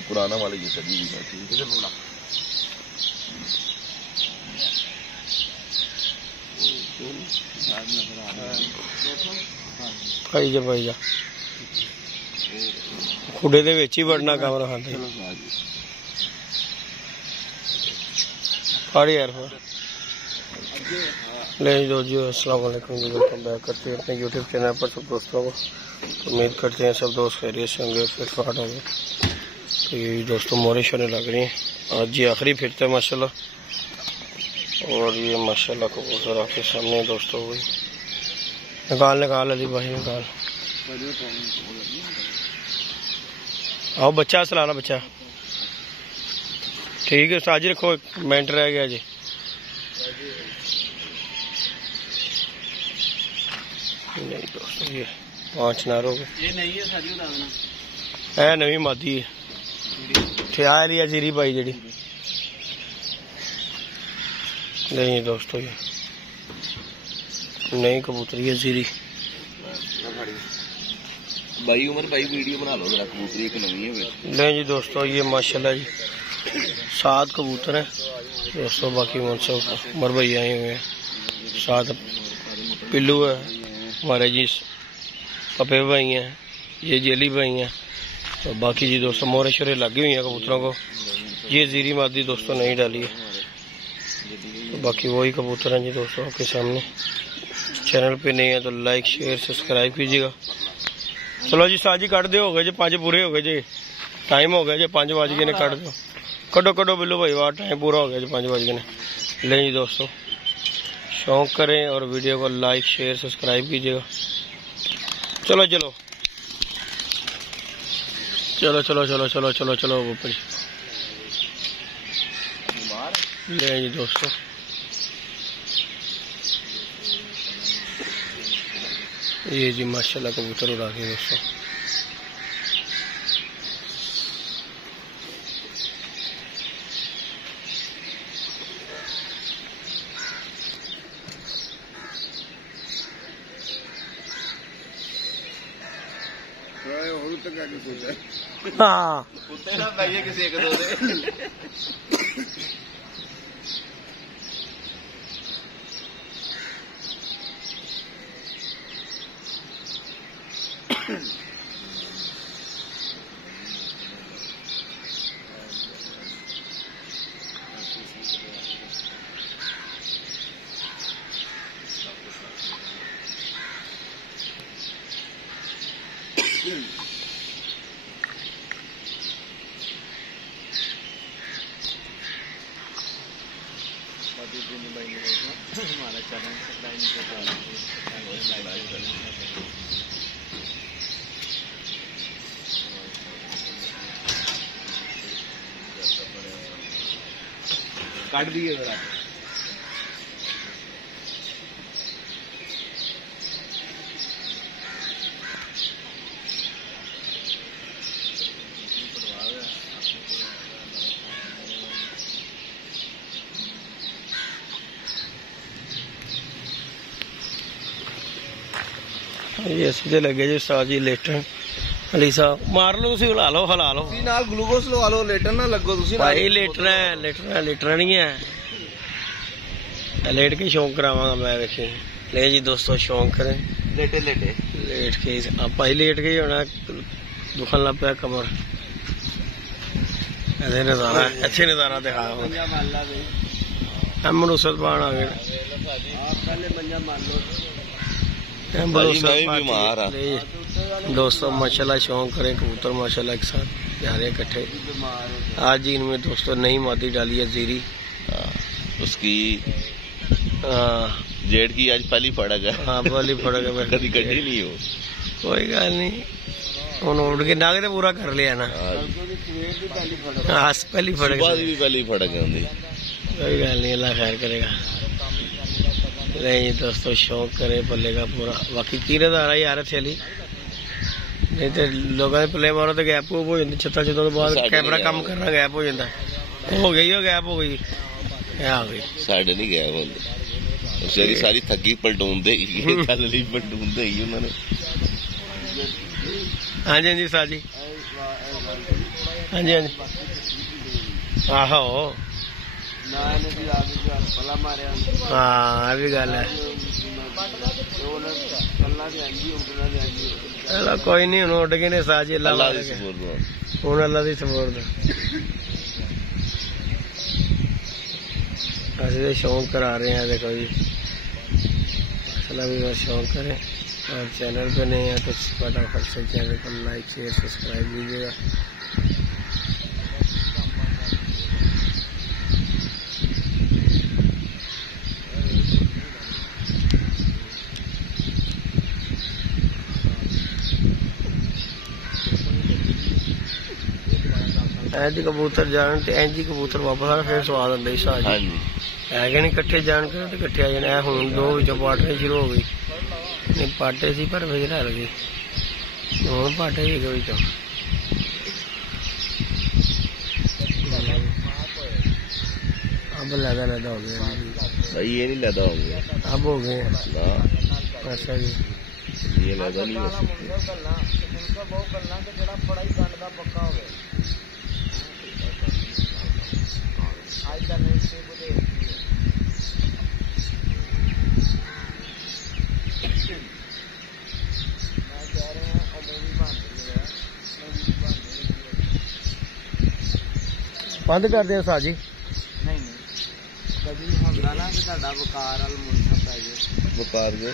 पुराना वाला ये सभी ठीक है बोला भाई जा भाई जा खुडे दे विच ही वड़ना कमरा खाते फाड़ यार ले जो जी अस्सलाम वालेकुम जी, वेलकम बैक करते हैं अपने यूट्यूब चैनल पर सब दोस्तों को। उम्मीद करते हैं सब दोस्त खैरियत से होंगे, फिट फाट होंगे। तो ये दोस्तों मोरिश होने लग रही हैं आज जी, आखिरी फिरते माशाल्लाह। और ये माशाल्लाह कबूतर आपके सामने दोस्तों हुई। निकाल निकाल अली भाई निकाल। आओ बच्चा सलाना बच्चा ठीक है साजी रखो, एक मिनट रह गया जी। नहीं दोस्तों ये 5 नार हो गए। ये नहीं है साजी बता देना है नवी मादी है ठिया लिया जीरी भाई जी। नहीं दोस्तों ये नई कबूतरी है जीरी भाई उमर भाई वीडियो बना लो जरा, कबूतरी एक नवी है। नहीं जी दोस्तों ये माशाल्लाह जी 7 कबूतर हैं दोस्तों। बाकी मुझसे उमर भाई आए हुए हैं, 7 पिल्लू है हमारे जी, पपे भाई हैं, ये जेली भाई हैं। तो बाकी जी दोस्तों मोरे शोरे लगी हुई हैं कबूतरों को। ये जीरी मादी दोस्तों नहीं डाली है। तो बाकी वही कबूतर हैं जी दोस्तों आपके सामने। चैनल पे नहीं है तो लाइक शेयर सब्सक्राइब कीजिएगा। चलो जी साजी कट दे, हो गए जी 5 पूरे हो गए जी, टाइम हो गया जी 5 बज गए ने, कट दो कटो कटो बिल्लू भाई वाह टाइम पूरा हो गया जी 5 बज गए ने। ले जी दोस्तों शौक करें और वीडियो को लाइक शेयर सब्सक्राइब कीजिएगा। चलो चलो चलो चलो चलो चलो चलो चलो ऊपर ले जी दोस्तों। ये जी माशाल्लाह कबूतर उड़ा के दोस्तों। हाँ किसी एक दो दे हमारा चैनल काट दिए जरा। ये सीधे लगे जी उस्ताद जी लेटन। अली साहब मार लो तुसी, हिला लो हिला लो नाल ग्लूकोस लगा लो, लेटन ना लगो तुसी भाई। लेटना है लेटना लेटना नहीं है, लेट के शौक करावांगा मैं देखी। ले जी दोस्तों शौक करें लेटे लेटे लेट के आप ही लेट के ही होना, दुखन लग पाया कमर। ऐसे नजारा अच्छे नजारा दिखा हम मनुसत पान आ गए बीमार दोस्तों। माशाल्लाह शौक करें कबूतर माशाल्लाह एक साथ प्यारे इकट्ठे। आज ही इनमें दोस्तों नई मादी डाली है जीरी, उसकी जेठ की आज पहली फड़क है। हाँ पहली फड़क है, कभी गड्ढी नहीं हो। कोई गल नहीं उन उड़ के नाग तो पूरा कर लिया ना। हाँ पहली फड़क भी पहली फड़क है। कोई गल नहीं अल्लाह खैर करेगा। नहीं दोस्तों शौक करे पल्ले का पूरा। बाकी कीरत आ रहा है यार थैली, नहीं तो लोगों ने पल्ले मारो तो गैप हो जाती। छत्ता तो बाद कैमरा कम करना गैप हो जाता। हो गई हो गैप हो गई आ गई साढ़े नहीं गैप होंगे। सारी थकी पलटून देगी पलटून देगी उन्होंने। हाँ जी हाँ जी साजी हाँ जी हाँ जी आहो हाँ भी गल है चलो कोई नहीं हूँ उड़ गए ने साज हूँ अल्लाह की सपोर्ट असि तो शौक करा रहे हैं देखो जी भी बस शौक करें और चैनल पे नहीं है तो फटाफट से चैनल को लाइक शेयर सब्सक्राइब कीजिएगा। इंज कबूतर जान ते इंज ही कबूतर वापस आना फिर स्वाद आंदा ही साज है कि नहीं कट्ठे जान कर ते कट्ठे आ जाने हुण दो विचों पाटने शुरू हो गई नहीं पाटे सी पर विच रल गई हुण पाटे ही गए विचों अब लदा हो गया भाई ये नहीं लदा हो गया अब हो गए अच्छा जी ये लदा नहीं हो सकता बंद कर दे साजी नहीं कभी होंदा ना कि ਤੁਹਾਡਾ ਵਕਾਰ ਵਾਲ ਮੁੰਡਾ ਪੈ ਜਾਏ वकार जो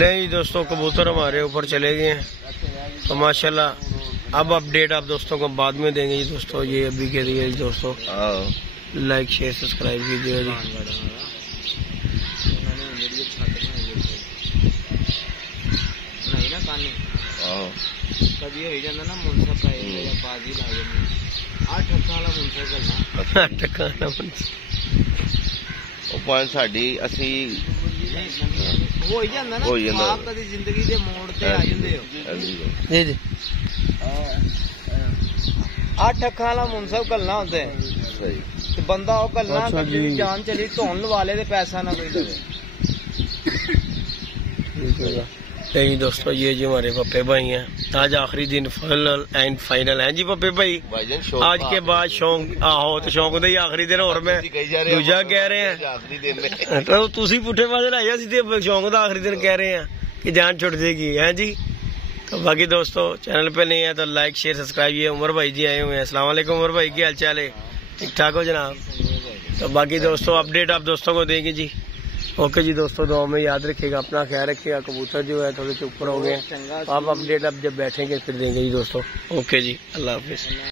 ले जी दोस्तों कबूतर हमारे ऊपर चले गए हैं तो माशाल्लाह अब अपडेट आप दोस्तों को बाद में देंगे जी दोस्तों ये अभी के लिए दोस्तों लाइक शेयर सब्सक्राइब कीजिएगा जी कभी हो जाता ना मुंसा पाए या बाजी ला जाती 8 ਅੱਖਾਂ ਵਾਲਾ ਮੁੰਸਾ ਗੱਲਾਂ 8 ਅੱਖਾਂ ਵਾਲਾ ਮੁੰਸਾ ਉਹ ਪੁਆਇੰਟ ਸਾਡੀ ਅਸੀਂ ਹੋ ਹੀ ਜਾਂਦਾ ਨਾ ਆਪ ਕਦੀ ਜ਼ਿੰਦਗੀ ਦੇ ਮੋੜ ਤੇ ਆ ਜਾਂਦੇ ਹੋ ਜੀ ਜੀ 8 ਅੱਖਾਂ ਵਾਲਾ ਮੁੰਸਾ ਗੱਲਾਂ ਹੁੰਦੇ ਸਹੀ ਤੇ ਬੰਦਾ ਉਹ ਗੱਲਾਂ ਕਦੀ ਦੀ ਜਾਨ ਚਲੀ ਧੋਣ ਲਵਾਲੇ ਤੇ ਪੈਸਾ ਨਾ ਕੋਈ ਦੇਵੇ जी दोस्तों ये जी हमारे पप्पे भाई हैं आज आखिरी दिन फाइनल है जी पप्पे भाई आज के बाद शौक आहो तो शौक दे आखिरी दिन और मैं दूजा कह रहे हैं तो तुसी पुठे पासे लाया शौक का आखिरी दिन कह रहे हैं कि जान छुट जाएगी है जी। तो बाकी दोस्तों चैनल पे नहीं है तो लाइक शेयर सब्सक्राइब। ये उमर भाई जी आए हुए हैं। अस्सलाम वालेकुम उमर भाई, क्या हाल चाल है? ठीक ठाक हो जनाब? तो बाकी दोस्तों अपडेट आप दोस्तों को देंगे जी। ओके जी दोस्तों, दुआ में याद रखिएगा, अपना ख्याल रखिएगा। कबूतर जो है थोड़े से ऊपर हो गए, आप अपडेट अब जब बैठेंगे फिर देंगे जी दोस्तों। ओके जी, अल्लाह हाफिज।